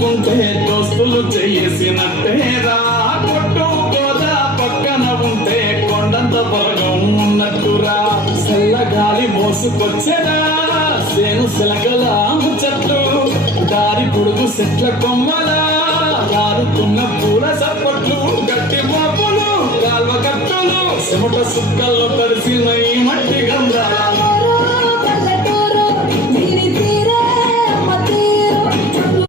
అనుకుంటే దోస్తులు చేసినట్టేరా. కొట్టు గోదా పక్కన ఉంటే కొండంత బలగం ఉన్నట్టురా. చల్లగాలి మోసుకొచ్చేదా సేను శిలకల ముచ్చట్లు. దారి పొడుగు చెట్ల కొమ్మలా దారుతున్న పూల సప్పట్లు. గట్టి మోపులు కాల్వ కట్టులు చెమట సుక్కల్లో తడిసిన ఈ మట్టి గంధాలు.